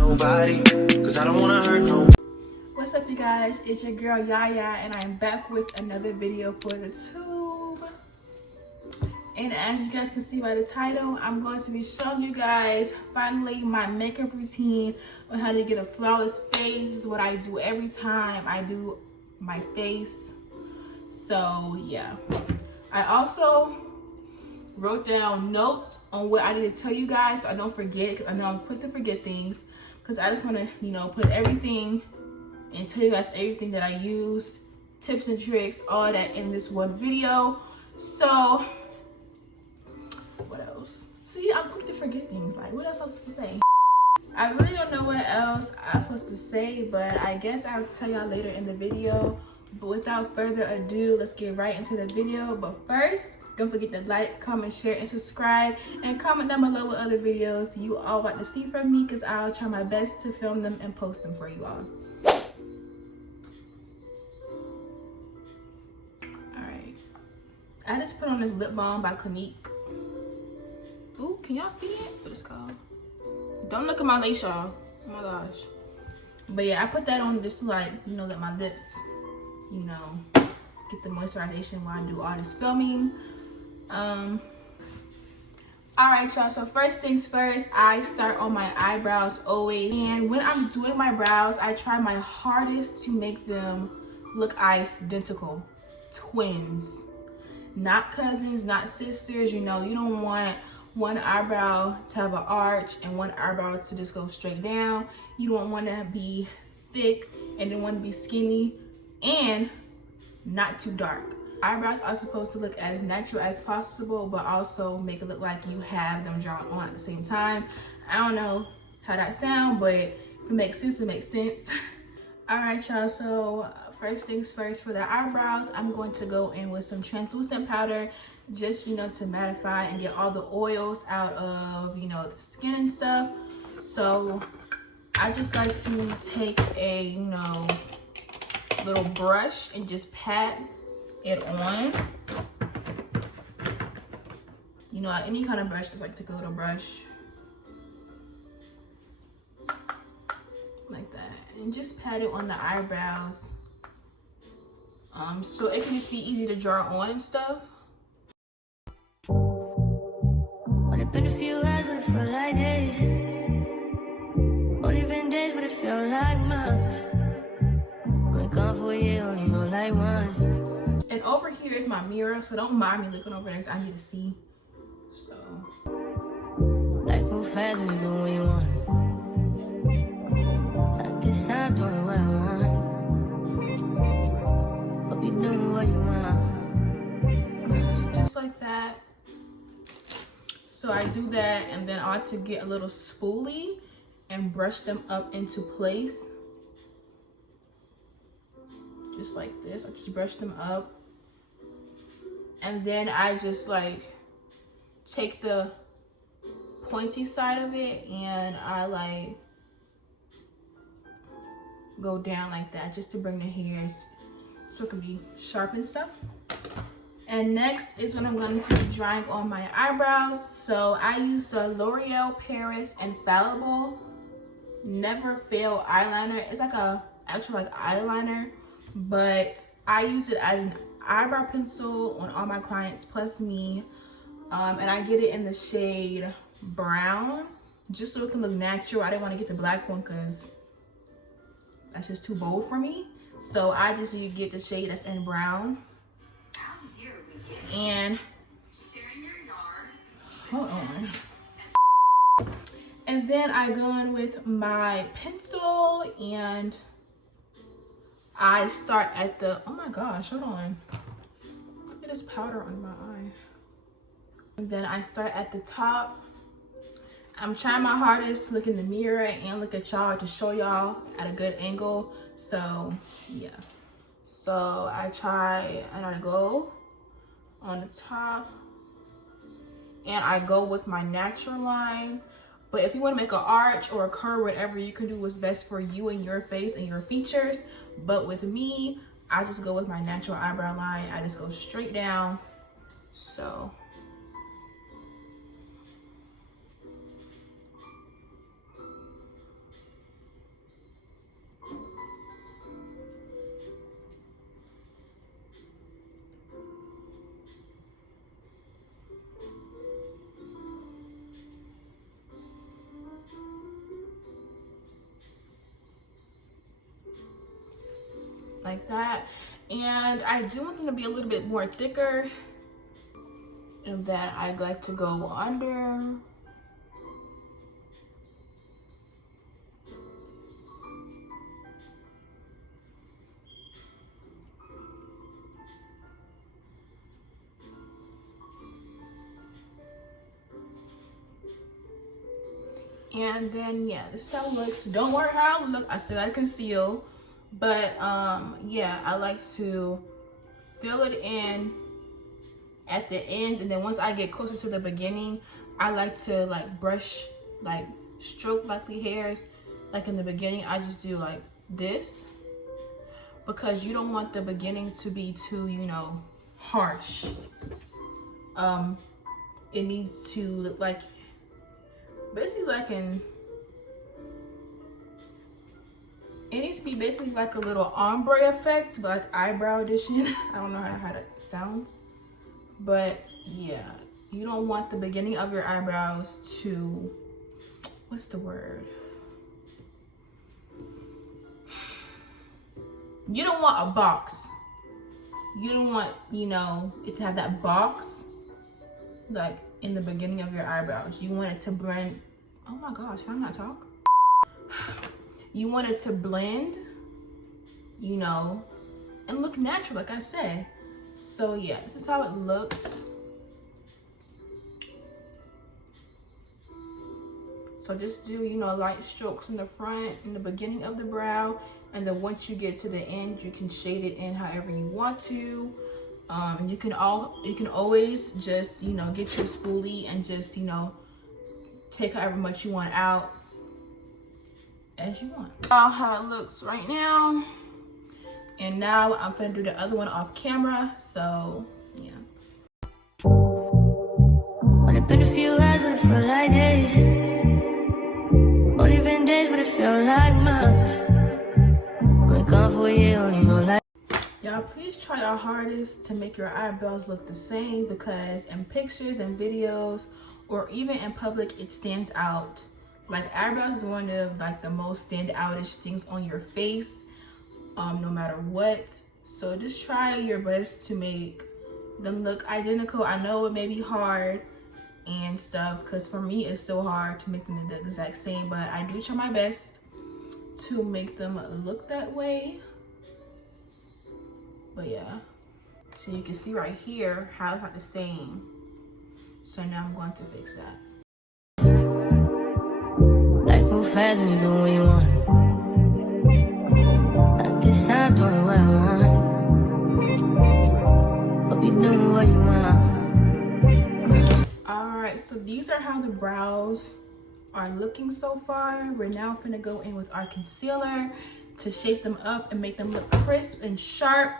nobody, cause I don't wanna hurt no. What's up, you guys? It's your girl Yaya, and I'm back with another video for the tube. And as you guys can see by the title, I'm going to be showing you guys finally my makeup routine on how to get a flawless face. This is what I do every time I do my face. So yeah, I also wrote down notes on what I need to tell you guys so I don't forget, because I know I'm quick to forget things, because I just want to, you know, put everything and tell you guys everything that I used, tips and tricks, all that in this one video. So what else? See, I'm quick to forget things. Like, what else am I supposed to say? I really don't know what else I'm supposed to say, but I guess I'll tell y'all later in the video. But without further ado, let's get right into the video. But first, don't forget to like, comment, share, and subscribe, and comment down below what other videos you all want to see from me, because I'll try my best to film them and post them for you all. Alright, I just put on this lip balm by Clinique. Ooh, can y'all see it? What it's called? Don't look at my lace, y'all. Oh my gosh. But yeah, I put that on just to, like, you know, let my lips, you know, get the moisturization while I do all this filming. Alright, y'all, so first things first, I start on my eyebrows always. And when I'm doing my brows, I try my hardest to make them look identical. Twins. Not cousins, not sisters. You know, you don't want one eyebrow to have an arch and one eyebrow to just go straight down. You don't want to be thick and then want to be skinny and not too dark. Eyebrows are supposed to look as natural as possible, but also make it look like you have them drawn on at the same time. I don't know how that sounds, but if it makes sense, it makes sense. All right, y'all, so first things first, for the eyebrows, I'm going to go in with some translucent powder, just, you know, to mattify and get all the oils out of, you know, the skin and stuff. So I just like to take a, you know, little brush and just pat it on. You know, any kind of brush, just like take a little brush like that and just pat it on the eyebrows, so it can just be easy to draw on and stuff. Only been a few hours, but it felt like days. Only been days, but it felt like months. Been gone for a year, only know like once. And over here is my mirror, so don't mind me looking over there, 'cause I need to see. So life move fast when you do what you want. At this time, doing what I want. Hope you doing what you want. Just like that. So I do that, and then I like to get a little spoolie and brush them up into place. Just like this. I just brush them up. And then I just like take the pointy side of it and I like go down like that, just to bring the hairs so it can be sharp and stuff. And next is when I'm going to be drying on my eyebrows. So I use the L'Oreal Paris Infallible Never Fail eyeliner. It's like a actual like eyeliner, but I use it as an eyebrow pencil on all my clients plus me, and I get it in the shade brown just so it can look natural. I didn't want to get the black one because that's just too bold for me, so I just get the shade that's in brown. And hold on. And then I go in with my pencil and I start at the, oh my gosh, hold on. Look at this powder on my eye. And then I start at the top. I'm trying my hardest to look in the mirror and look at y'all to show y'all at a good angle. So yeah. So I try and I go on the top and I go with my natural line. But if you want to make an arch or a curve, whatever, you can do what's best for you and your face and your features. But with me, I just go with my natural eyebrow line. I just go straight down. So like that. And I do want them to be a little bit more thicker, and that I'd like to go under. And then yeah, this is how it looks. Don't worry how it looks, I still gotta conceal, but yeah, I like to fill it in at the ends, and then once I get closer to the beginning, I like to like brush, like stroke like the hairs. Like in the beginning, I just do like this, because you don't want the beginning to be too, you know, harsh. It needs to look like, basically like it needs to be basically like a little ombre effect, but like eyebrow addition. I don't know how that sounds, but yeah, you don't want the beginning of your eyebrows to, what's the word? You don't want a box. You don't want, you know, it to have that box like in the beginning of your eyebrows. You want it to blend. Oh my gosh, can I not talk? You want it to blend, you know, and look natural, like I said. So yeah, this is how it looks. So just do, you know, light strokes in the front, in the beginning of the brow, and then once you get to the end, you can shade it in however you want to. You can always just, you know, get your spoolie and just, you know, take however much you want out as you want. How it looks right now. And now I'm gonna do the other one off camera. So yeah. Only been a few hours, but it felt like days. Only been days, but it felt like months. Been gone for a year, only know like. Y'all, please try your hardest to make your eyebrows look the same, because in pictures and videos, or even in public, it stands out. Like eyebrows is one of like the most stand outish things on your face, no matter what. So just try your best to make them look identical. I know it may be hard and stuff, because for me it's still hard to make them the exact same, but I do try my best to make them look that way. But yeah, so you can see right here how it's not the same. So now I'm going to fix that. Life move fast when you do what you want. At this time, doing what I want. Hope you doing what you want. Alright, so these are how the brows are looking so far. We're now gonna go in with our concealer to shape them up and make them look crisp and sharp.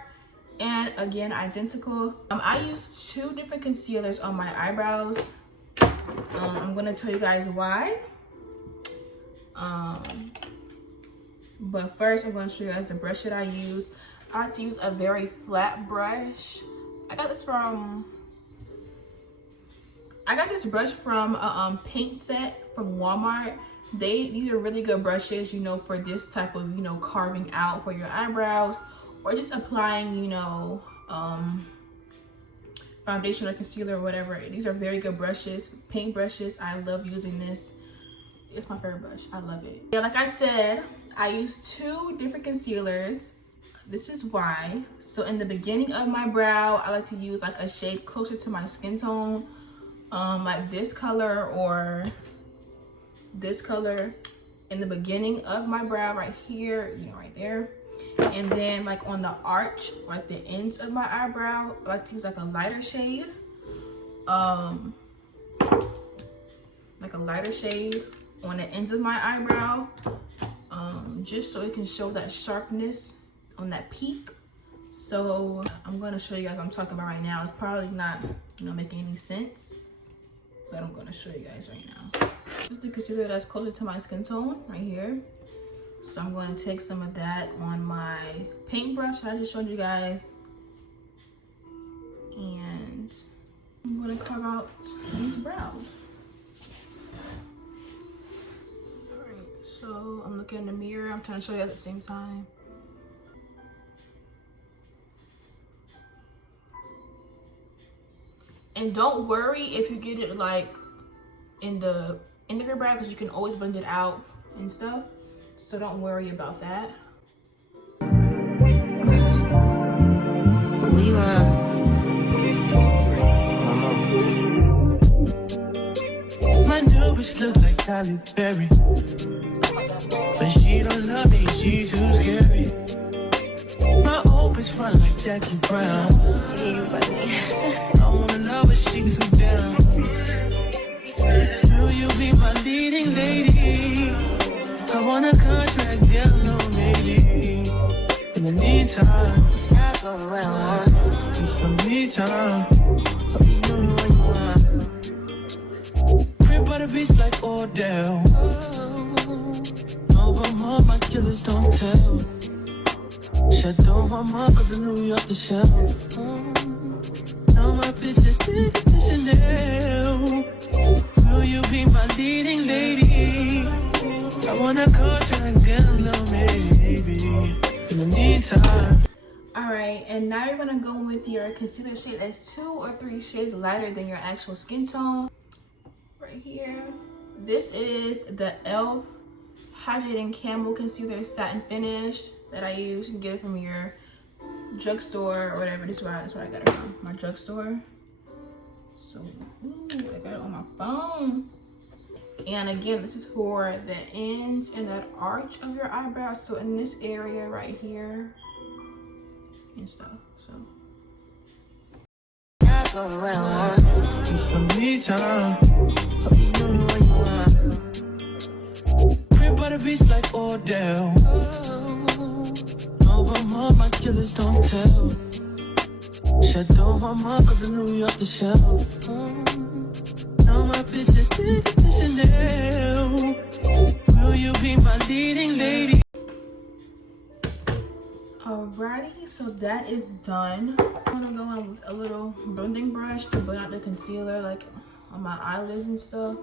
And again, identical. I used 2 different concealers on my eyebrows. I'm gonna tell you guys why. But first I'm gonna show you guys the brush that I use. I like to use a very flat brush. I got this brush from a paint set from Walmart. These are really good brushes, you know, for this type of, you know, carving out for your eyebrows, or just applying, you know, foundation or concealer or whatever. These are very good brushes, paint brushes. I love using this. It's my favorite brush. I love it. Yeah, like I said, I use 2 different concealers. This is why. So in the beginning of my brow, I like to use like a shade closer to my skin tone, like this color or this color in the beginning of my brow right here, you know, right there. And then like on the arch or at the ends of my eyebrow, I like to use like a lighter shade, like a lighter shade on the ends of my eyebrow, just so it can show that sharpness on that peak. So I'm going to show you guys what I'm talking about right now. It's probably not, you know, making any sense, but I'm going to show you guys right now. This is the concealer that's closer to my skin tone right here. So I'm going to take some of that on my paintbrush I just showed you guys, and I'm going to carve out these brows. Alright, so I'm looking in the mirror. I'm trying to show you at the same time. And don't worry if you get it like in the end of your brow, because you can always blend it out and stuff. So don't worry about that. We run. My new bitch look like Halle Berry, but she don't love me, she too scary. My old bitch front like Jackie Brown. I wanna know if she too down. Will you be my leading lady? I want a contract, yeah, no, maybe. In the meantime, just some me time. Crib by the beach like Odell. No, I'm all my killers don't tell. Shut down my mom, cause I knew you off the shelf. Now my bitch is Chanel. Will you be my leading lady? I wanna go try and get a little maybe. In the meantime. Alright, and now you're gonna go with your concealer shade that's 2 or 3 shades lighter than your actual skin tone. Right here. This is the e.l.f. Hydrating Camel Concealer Satin Finish that I use. You can get it from your drugstore or whatever. That's where I got it from, my drugstore. So, ooh, I got it on my phone. And again, this is for the ends and that arch of your eyebrows. So in this area right here and stuff. So. Just some me time. Crib by the beach like Odell. No, I'm all my killers don't tell. Shut down my mom, cause I knew you off the shelf. Now my bitch is Chanel. Will you be my leading lady? Alrighty, so that is done. I'm gonna go in with a little blending brush to blend out the concealer, like on my eyelids and stuff.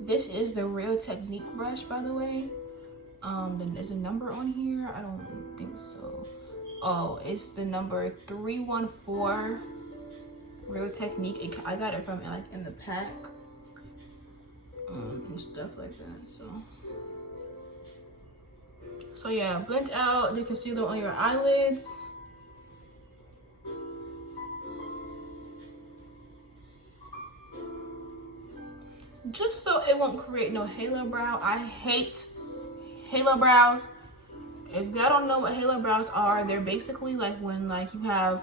This is the Real Technique brush, by the way. Then there's a number on here. I don't think so. Oh, it's the number 314 Real Technique. I got it from like in the pack and stuff like that. So yeah, blend out the concealer on your eyelids. Just so it won't create no halo brow. I hate halo brows. If y'all don't know what halo brows are, they're basically like when like you have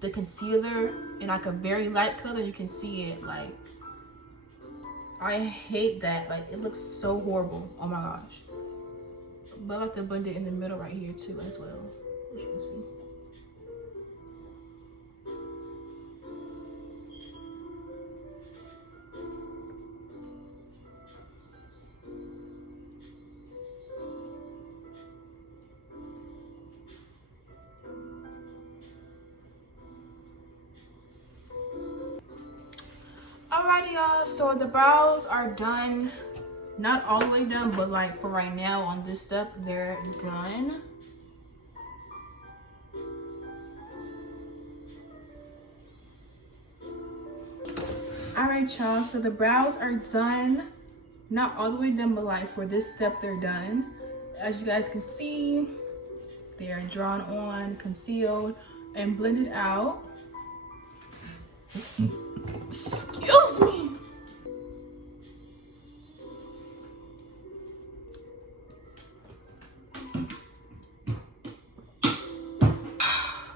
the concealer in like a very light color, you can see it. Like, I hate that. Like, it looks so horrible. Oh my gosh. But I like to blend it in the middle right here too as well, as you can see. Alrighty y'all, so the brows are done. Not all the way done, but like for right now on this step, they're done. Alright y'all, so the brows are done. Not all the way done, but like for this step, they're done. As you guys can see, they are drawn on, concealed, and blended out. Excuse me.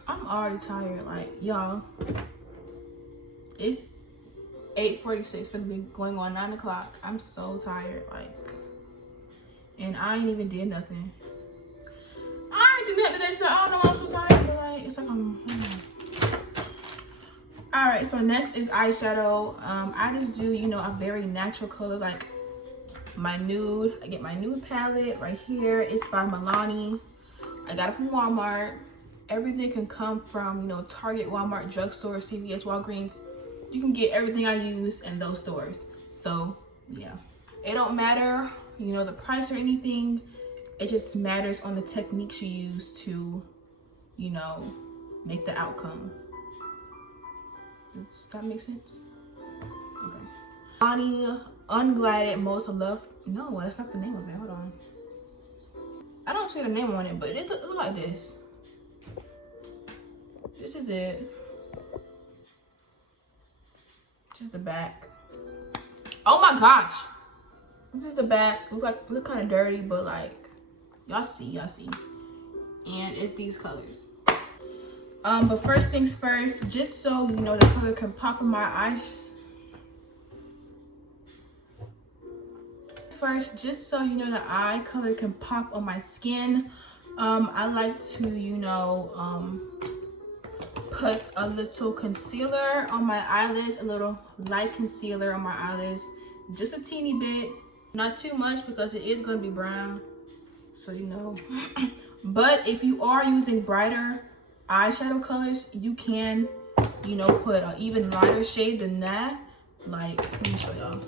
I'm already tired, like, y'all. It's 8:46, gonna be going on 9 o'clock. I'm so tired, like, and I ain't even did nothing. I ain't did nothing today, so I don't know why I'm so tired, but like, it's like Alright, so next is eyeshadow. I just do, you know, a very natural color, like my nude. I get my nude palette right here. It's by Milani. I got it from Walmart. Everything can come from, you know, Target, Walmart, drugstore, CVS, Walgreens. You can get everything I use in those stores. So, yeah. It don't matter, you know, the price or anything. It just matters on the techniques you use to, you know, make the outcome. Does that make sense? Okay. Bonnie Unglided Most Love. No, that's not the name of it. Hold on. I don't see the name on it, but it look like this. This is it. Just the back. Oh my gosh. This is the back. Look kind of dirty, but like y'all see. And it's these colors. But first things first, just so you know the color can pop in my eyes. First, just so you know the eye color can pop on my skin, I like to, you know, put a little concealer on my eyelids, a little light concealer on my eyelids, just a teeny bit, not too much because it is going to be brown, so you know. But if you are using brighter eyeshadow colors, you can, you know, put an even lighter shade than that. Like, let me show y'all.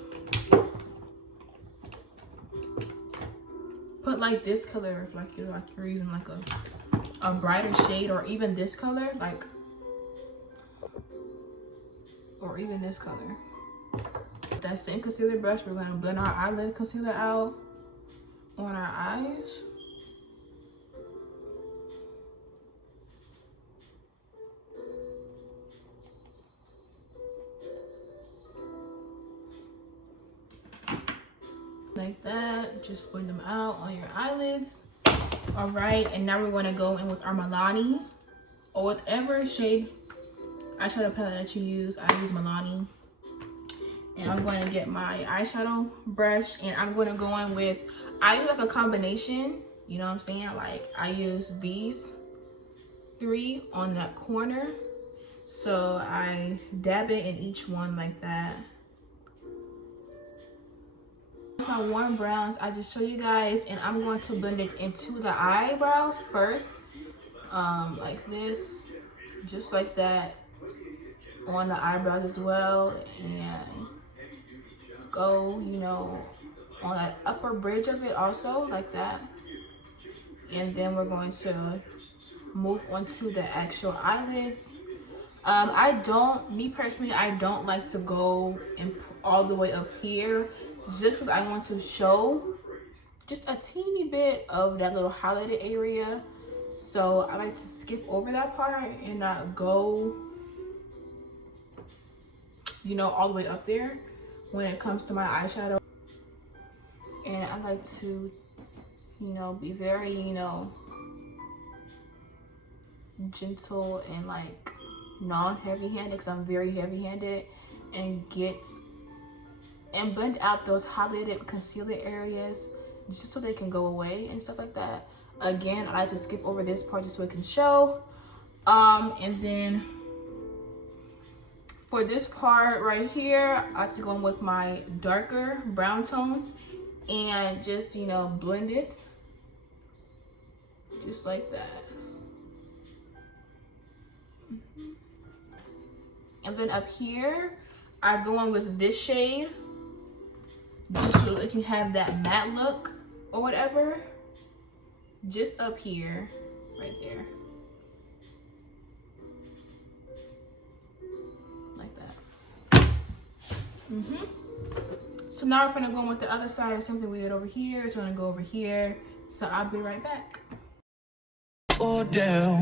Put like this color if like you're using like a brighter shade, or even this color, like, or even this color. With that same concealer brush, we're gonna blend our eyelid concealer out on our eyes. Like that, just blend them out on your eyelids. All right, and now we're going to go in with our Milani, or whatever shade eyeshadow palette that you use. I use Milani, and I'm going to get my eyeshadow brush, and I'm going to go in with, I use like a combination, you know what I'm saying? Like, I use these 3 on that corner, so I dab it in each one like that. My warm browns, I just show you guys, and I'm going to blend it into the eyebrows first, like this, just like that, on the eyebrows as well, and go, you know, on that upper bridge of it also, like that. And then we're going to move on to the actual eyelids. Me personally, I don't like to go all the way up here, just because I want to show just a teeny bit of that little highlighted area. So I like to skip over that part and not go, you know, all the way up there when it comes to my eyeshadow. And I like to, you know, be very, you know, gentle and like non-heavy-handed, because I'm very heavy-handed, and blend out those highlighted concealer areas just so they can go away and stuff like that. Again, I like to skip over this part just so it can show. And then for this part right here, I like to go in with my darker brown tones and just, you know, blend it just like that. And then up here, I go in with this shade just so it can have that matte look or whatever. Just up here, right there. Like that. So now we're gonna go in with the other side. Something we did over here is gonna go over here. So I'll be right back. Or down.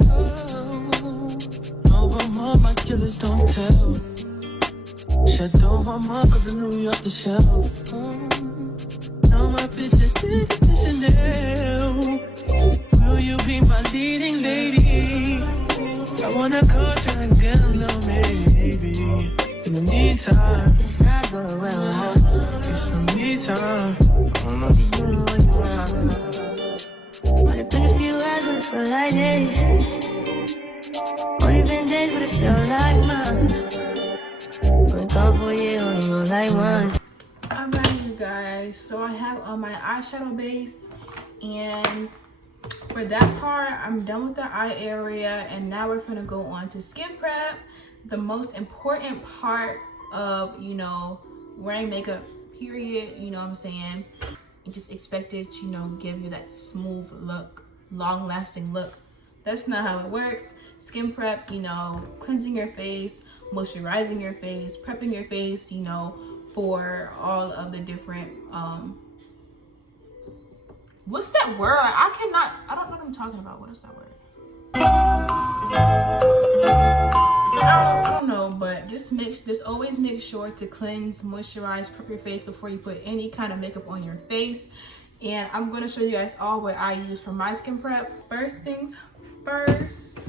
Over my killers don't tell. Shut over my cause New York the shell. Now my bitch is taking Chanel. Will you be my leading lady? I wanna coach and get a little maybe. In the meantime, it's some me time. Only been a few hours, but it feel like days. Only been days, but it feel like months. Only gone for a year, only know like once. Alright, you guys, so I have on my eyeshadow base, and for that part I'm done with the eye area, and now we're gonna go on to skin prep, the most important part of, you know, wearing makeup, period. You know what I'm saying? You just expect it to, you know, give you that smooth look, long lasting look That's not how it works. Skin prep, you know, cleansing your face, moisturizing your face, prepping your face, you know, for all of the different what's that word? I don't know what I'm talking about. What is that word? I don't know, but just always make sure to cleanse, moisturize, prep your face before you put any kind of makeup on your face. And I'm going to show you guys all what I use for my skin prep. First things first,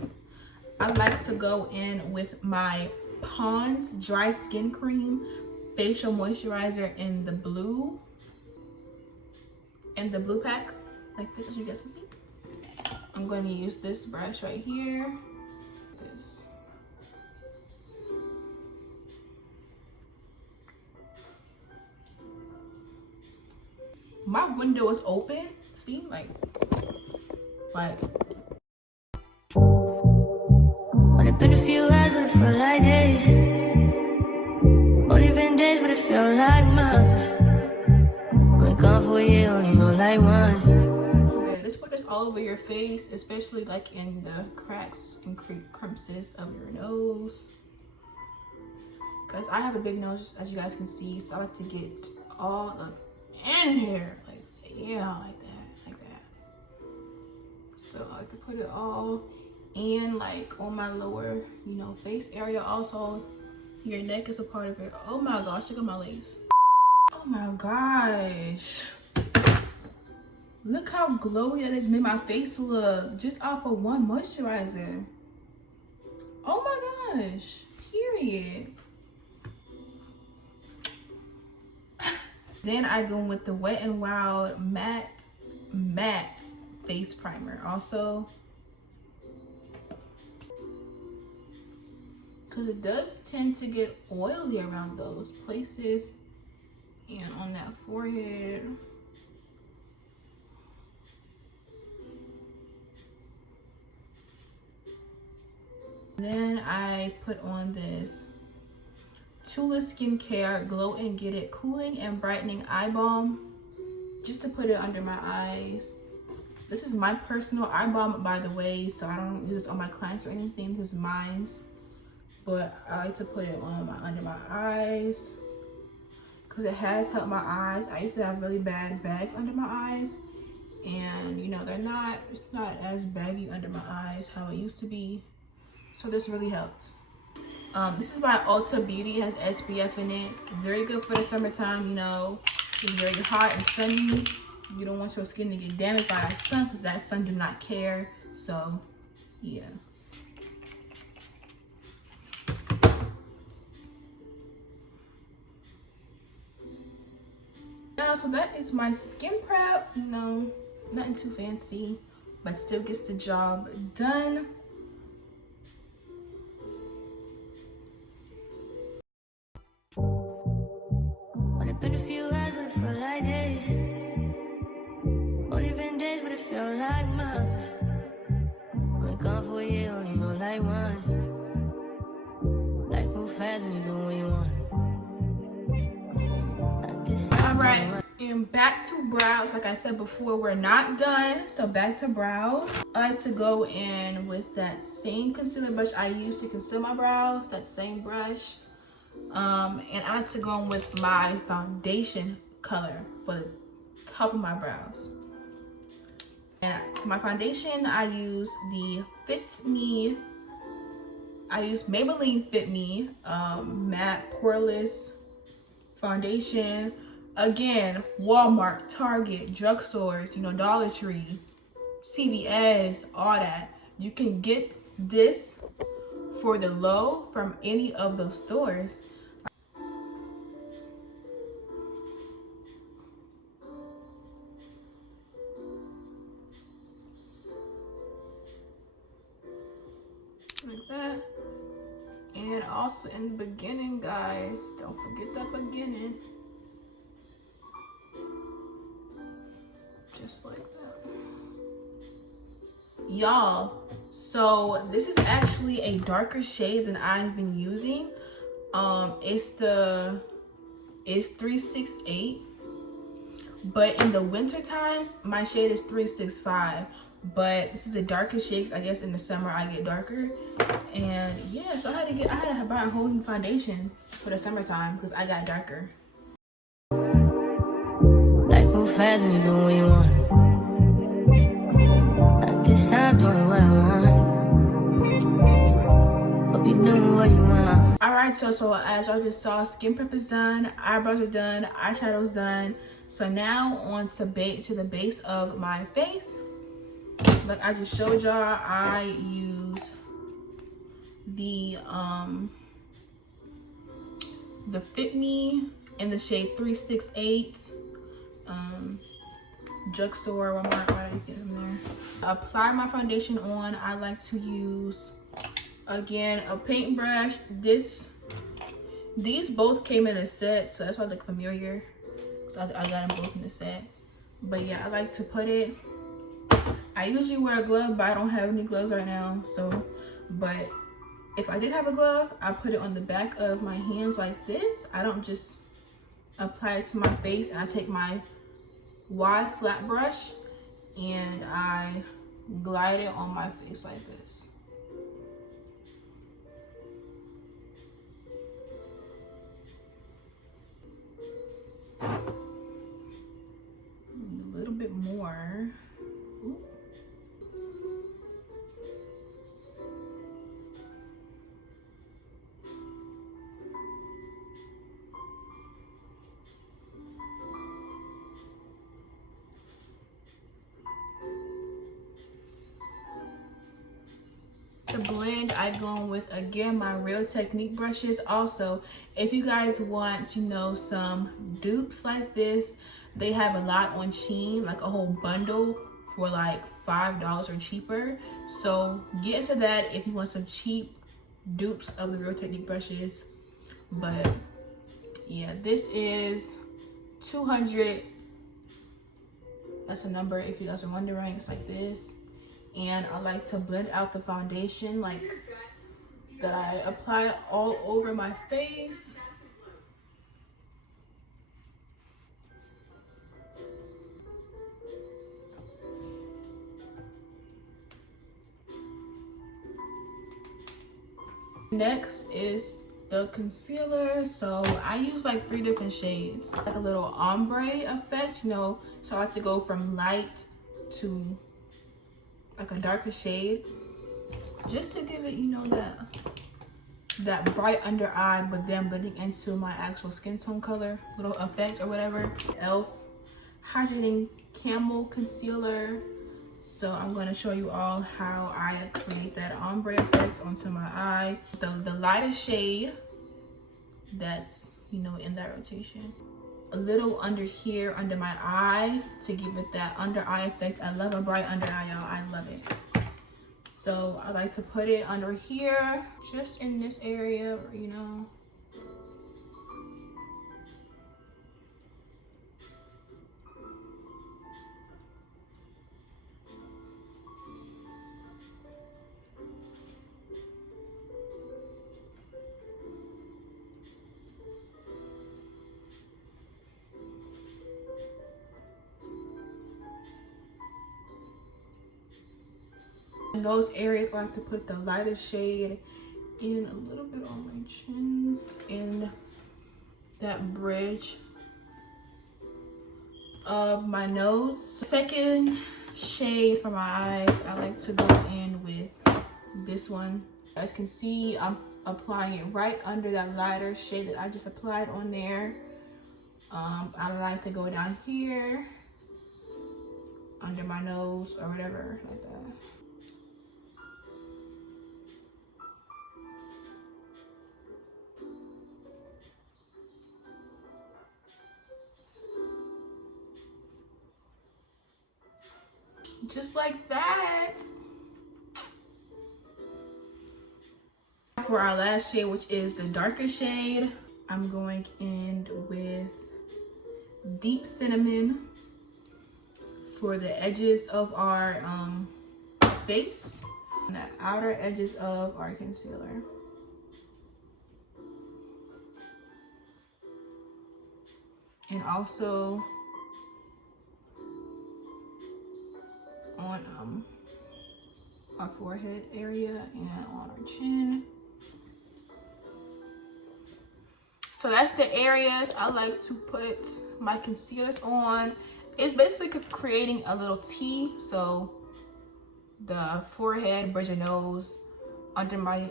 I like to go in with my Pond's Dry Skin Cream Facial Moisturizer in the blue pack, like this, as you guys can see. I'm going to use this brush right here. This. My window is open. See, like. Only been a few hours, but it felt like days. Only been days, but it felt like months. Been gone for a year, only know like once. Yeah, just put this all over your face, especially like in the cracks and crevices of your nose. Because I have a big nose, as you guys can see, so I like to get all up in here, like, yeah, like that. So I like to put it all in, like, on my lower, you know, face area. Also, your neck is a part of it. Oh my gosh, look at my lace. Oh my gosh. Look how glowy that has made my face look just off of one moisturizer. Oh my gosh, period. Then I go with the Wet n Wild matte face primer also, because it does tend to get oily around those places and on that forehead. Then I put on this Tula Skincare Glow and Get It Cooling and Brightening Eye Balm, just to put it under my eyes. This is my personal eye balm, by the way, so I don't use this on my clients or anything. This is mine's, but I like to put it on under my eyes because it has helped my eyes. I used to have really bad bags under my eyes, and you know, it's not as baggy under my eyes how it used to be. So this really helped. This is by Ulta Beauty. It has SPF in it. Very good for the summertime, you know. It's very hot and sunny. You don't want your skin to get damaged by that sun, because that sun do not care. So, yeah. So that is my skin prep. You know, nothing too fancy, but still gets the job done. Only been a few hours, but it felt like days. Only been days, but it felt like months. Been gone for a year, only know like once. Life moves fast when you do what you want. All right, and back to brows. Like I said before, we're not done. So back to brows. I like to go in with that same concealer brush I use to conceal my brows. That same brush. And I like to go in with my foundation color for the top of my brows. And for my foundation, I use the Maybelline Fit Me matte poreless foundation. Again, Walmart, Target, drugstores, you know, Dollar Tree, CVS, all that. You can get this for the low from any of those stores. Like that. And also in the beginning, guys, don't forget that beginning. Just like that. Y'all, so this is actually a darker shade than I've been using. It's 368, but in the winter times my shade is 365. but this is the darkest shades. I guess in the summer I get darker, and yeah, so I had to buy a whole new foundation for the summertime because I got darker. Life move fast when you do what you want. At this time, doing what I want. Hope you doing what you want. Alright, so as y'all just saw, skin prep is done, eyebrows are done, eyeshadow's done. So now on to the base of my face. So like I just showed y'all, I use the Fit Me in the shade 368. Drugstore, Walmart, where you get them there. Apply my foundation on. I like to use, again, a paintbrush. These both came in a set, so that's why they look familiar. So I got them both in the set. But yeah, I like to put it. I usually wear a glove, but I don't have any gloves right now. So, but if I did have a glove, I put it on the back of my hands like this. I don't just apply it to my face, and I take my wide flat brush and I glide it on my face like this. A little bit more. Ooh. To blend, I go with, again, my Real Technique brushes. Also, if you guys want to know some dupes like this, they have a lot on Shein, like a whole bundle for like $5 or cheaper. So get into that if you want some cheap dupes of the Real Technique brushes. But yeah, this is 200. That's a number if you guys are wondering. It's like this. And I like to blend out the foundation like that I apply all over my face. Next is the concealer. So I use like 3 different shades, like a little ombre effect, you know. So I like to go from light to like a darker shade, just to give it, you know, that bright under eye, but then blending into my actual skin tone color, little effect or whatever. Elf Hydrating Camel Concealer. So I'm going to show you all how I create that ombre effect onto my eye. The lightest shade that's, you know, in that rotation. A little under here, under my eye, to give it that under eye effect. I love a bright under eye, y'all. I love it. So I like to put it under here, just in this area, you know. In those areas, I like to put the lightest shade in a little bit on my chin, in that bridge of my nose. Second shade for my eyes, I like to go in with this one. As you can see, I'm applying it right under that lighter shade that I just applied on there. I like to go down here, under my nose or whatever, like that. Just like that. For our last shade, which is the darker shade, I'm going in with Deep Cinnamon for the edges of our face and the outer edges of our concealer. And also on our forehead area and on our chin. So that's the areas I like to put my concealers on. It's basically creating a little T. So the forehead, bridge of nose, under my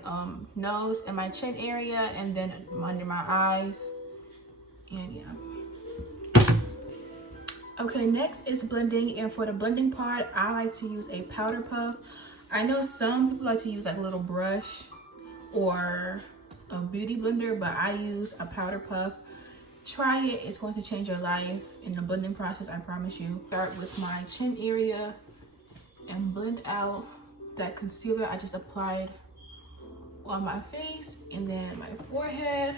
nose and my chin area, and then under my eyes. And yeah. Okay, next is blending, and for the blending part, I like to use a powder puff. I know some people like to use like a little brush or a beauty blender, but I use a powder puff. Try it, it's going to change your life in the blending process, I promise you. Start with my chin area and blend out that concealer I just applied on my face, and then my forehead.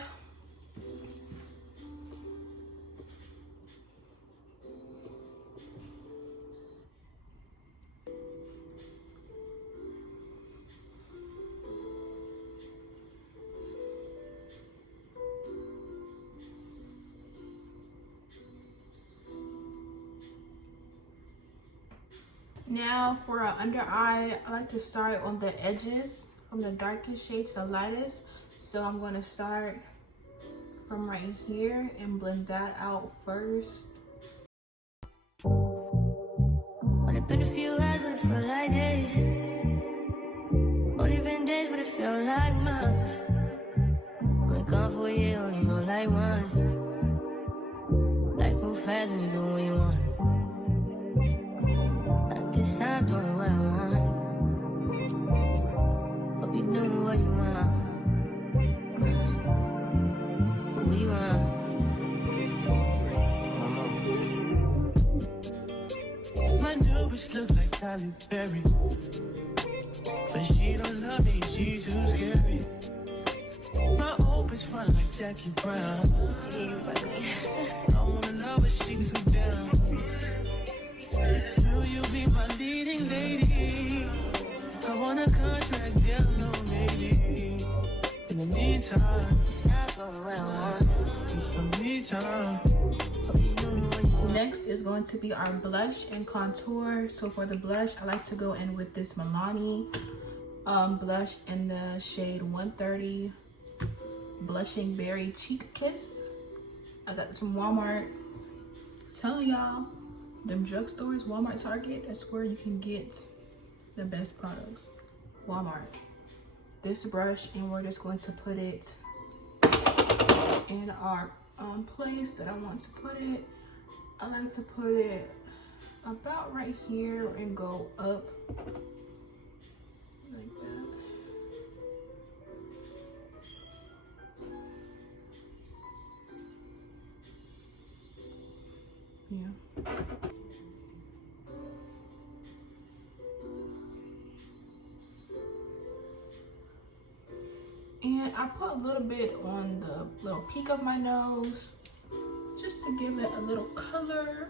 Now for our under eye, I like to start on the edges from the darkest shade to the lightest. So I'm going to start from right here and blend that out first. Only been a few hours, but it felt like days. Only been days, but it felt like months. Been gone for a year, only know like once. Life move fast when you do what you want. At this time, doing what I want. Hope you doing what you want. What you want? My new bitch look like Halle Berry, but she don't love me, she too scary. My old bitch fun like Jackie Brown. I wanna know if she too down. Will you be my leading lady? I want a contract, girl, no maybe. In the meantime, just some me time. Next is going to be our blush and contour. So for the blush, I like to go in with this Milani blush in the shade 130 Blushing Berry Cheek Kiss. I got this from Walmart. Telling y'all, them drugstores, Walmart, Target, that's where you can get the best products. Walmart. This brush, and we're just going to put it in our place that I want to put it. I like to put it about right here and go up like that. Yeah. And I put a little bit on the little peak of my nose, just to give it a little color.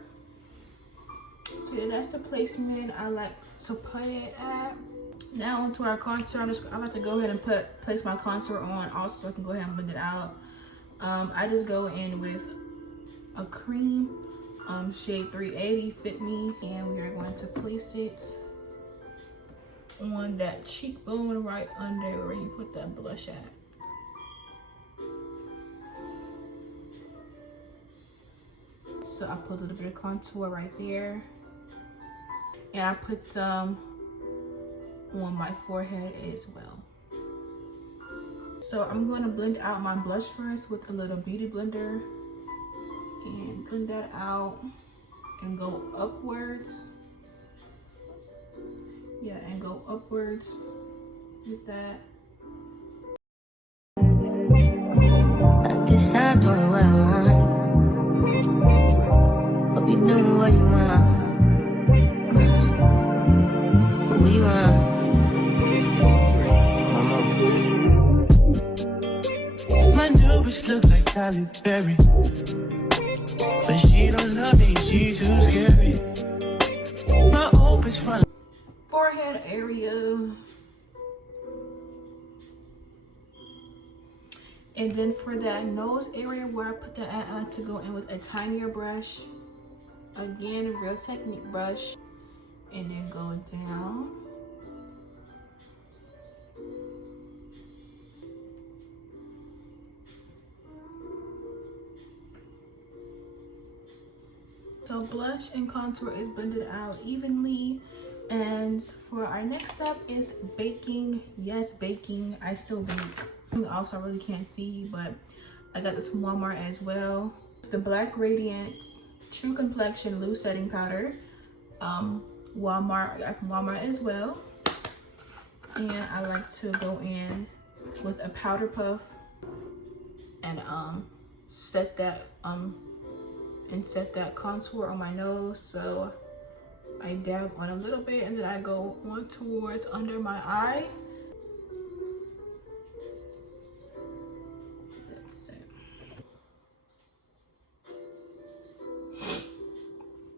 So yeah, that's the placement I like to put it at. Now onto our contour. I like to go ahead and place my contour on also, so I can go ahead and blend it out. I just go in with a cream shade 380 Fit Me, and we are going to place it on that cheekbone right under where you put that blush at. So I put a little bit of contour right there, and I put some on my forehead as well. So I'm going to blend out my blush first with a little beauty blender and blend that out and go upwards. Yeah, and go upwards with that. At this time, doing what I want. Hope you doing what you want. What you want? My new bitch look like Halle Berry, but she don't love me, she too scary. My old bitch fun. Forehead area. And then for that nose area where I put that at, I like to go in with a tinier brush. Again, Real Technique brush. and then go down. So blush and contour is blended out evenly. And for our next step is baking. Yes, baking. I still bake. Also, I really can't see, but I got this from Walmart as well. It's the Black Radiance True Complexion Loose Setting Powder. Walmart, I got from Walmart as well. And I like to go in with a powder puff and set that contour on my nose. So I dab on a little bit and then I go on towards under my eye. That's it.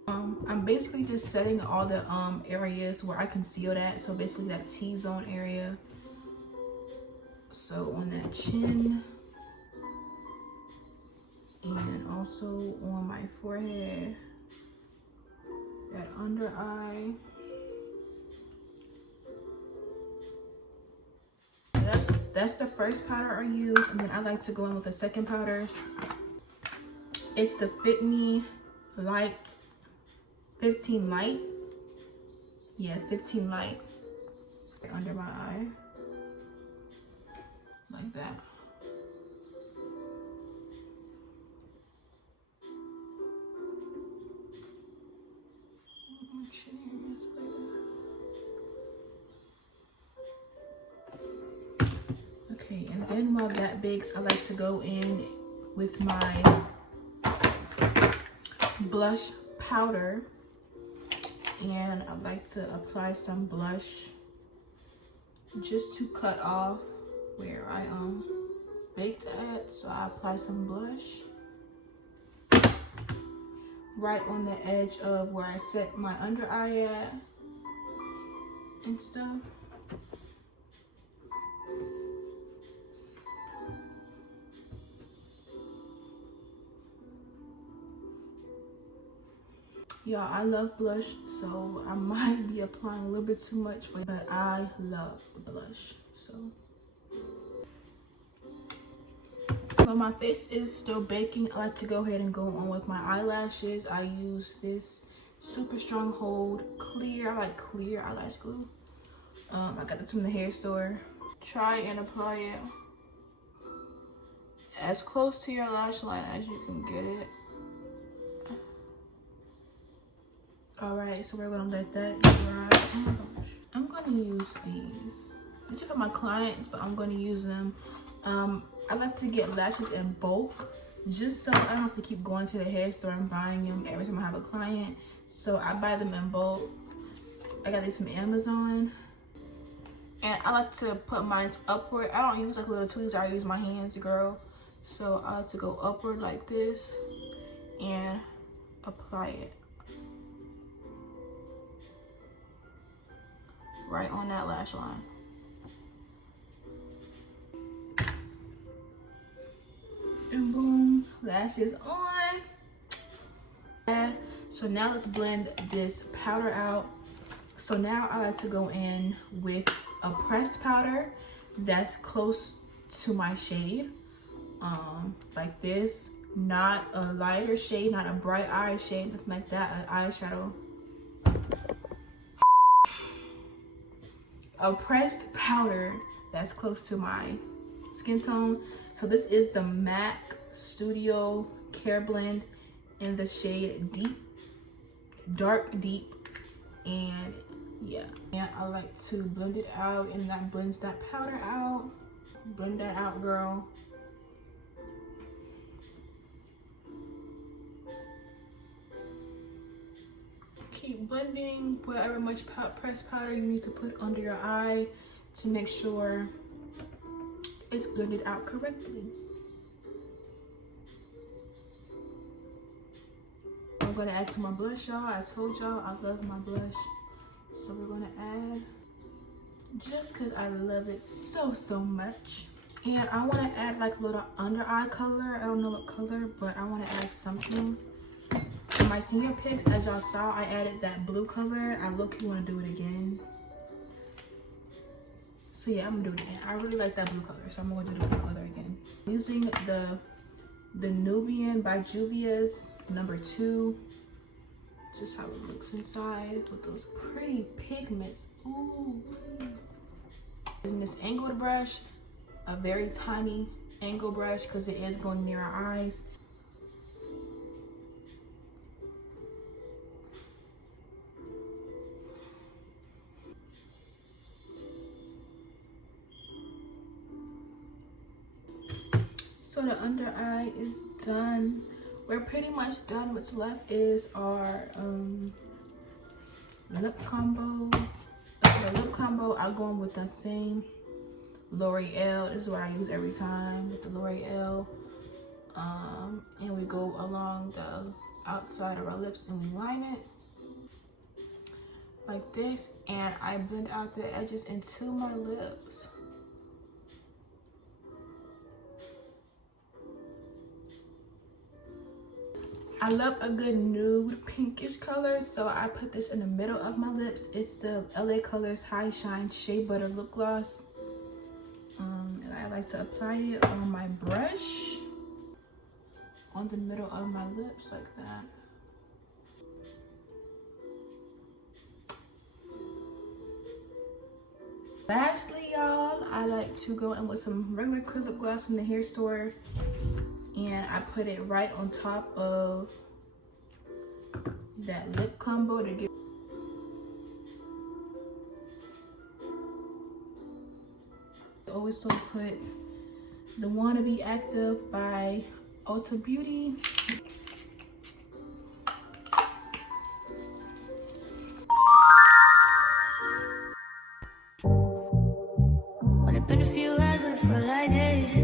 I'm basically just setting all the areas where I concealed at. So basically that T-zone area. So on that chin. And also on my forehead. That under eye. That's the first powder I use, and then I like to go in with a second powder. It's the Fit Me Light 15 Light. Yeah, 15 Light. Under my eye. Like that. Okay, and then while that bakes, I like to go in with my blush powder, and I like to apply some blush just to cut off where I baked at. So I apply some blush right on the edge of where I set my under eye at and stuff. Y'all, I love blush, so I might be applying a little bit too much, but I love blush, so. While my face is still baking, I like to go ahead and go on with my eyelashes. I use this Super Strong Hold clear. I like clear eyelash glue. I got this from the hair store. Try and apply it as close to your lash line as you can get it. Alright, so we're gonna let that dry. Oh my gosh. I'm gonna use these. These are for my clients, but I'm gonna use them. I like to get lashes in bulk, just so I don't have to keep going to the hair store and buying them every time I have a client. So I buy them in bulk. I got these from Amazon. And I like to put mine upward. I don't use like little tweezers, I use my hands, girl. So I like to go upward like this and apply it right on that lash line. And boom, lashes on. So now let's blend this powder out. So now I like to go in with a pressed powder that's close to my shade, like this. Not a lighter shade, not a bright eye shade, nothing like that, an eyeshadow. A pressed powder that's close to my skin tone. So this is the MAC Studio Care Blend in the shade Deep, Dark Deep, and yeah. And I like to blend it out, and that blends that powder out. Blend that out, girl. Keep blending whatever much pressed powder you need to put under your eye to make sure it's blended out correctly. I'm gonna add some more blush, y'all. I told y'all I love my blush. So we're gonna add, just cause I love it so much. And I wanna add like a little under eye color. I don't know what color, but I wanna add something. In my senior pics, as y'all saw, I added that blue color. I low-key want to do it again. So yeah, I'm gonna do it again. I really like that blue color, so I'm gonna do the blue color again. I'm using the Nubian by Juvia's #2. Just how it looks inside with those pretty pigments. Ooh. Using this angled brush, a very tiny angle brush because it is going near our eyes. So the under eye is done. We're pretty much done. What's left is our lip combo. The lip combo, I'm going with the same L'Oreal. This is what I use every time with the L'Oreal. And we go along the outside of our lips and we line it like this. And I blend out the edges into my lips. I love a good nude pinkish color, so I put this in the middle of my lips. It's the LA Colors High Shine Shea Butter Lip Gloss. And I like to apply it on my brush, on the middle of my lips like that. Lastly, y'all, I like to go in with some regular clear lip gloss from the hair store. And I put it right on top of that lip combo to give. I also put the Wanna Be Active by Ulta Beauty. Only been a few hours, but it felt like days.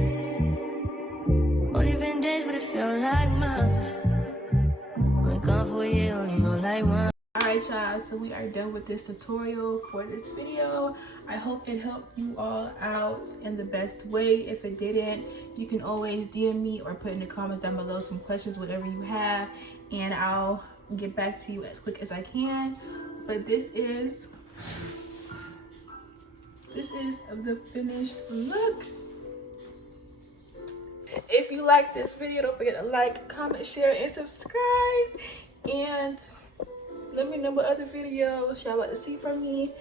Only been days, but it felt like months. Been gone for a year, only know like one. Alright y'all, so we are done with this tutorial for this video. I hope it helped you all out in the best way. If it didn't, you can always DM me or put in the comments down below some questions, whatever you have, and I'll get back to you as quick as I can. But this is the finished look. If you like this video, don't forget to like, comment, share, and subscribe. And let me know what other videos y'all like to see from me.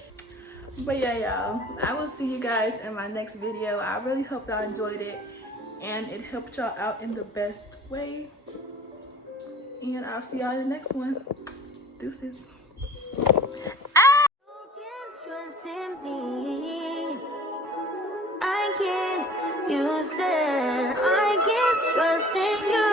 But yeah, y'all, I will see you guys in my next video. I really hope y'all enjoyed it and it helped y'all out in the best way. And I'll see y'all in the next one. Deuces. You can trust in me. I can, you said I can trust in you.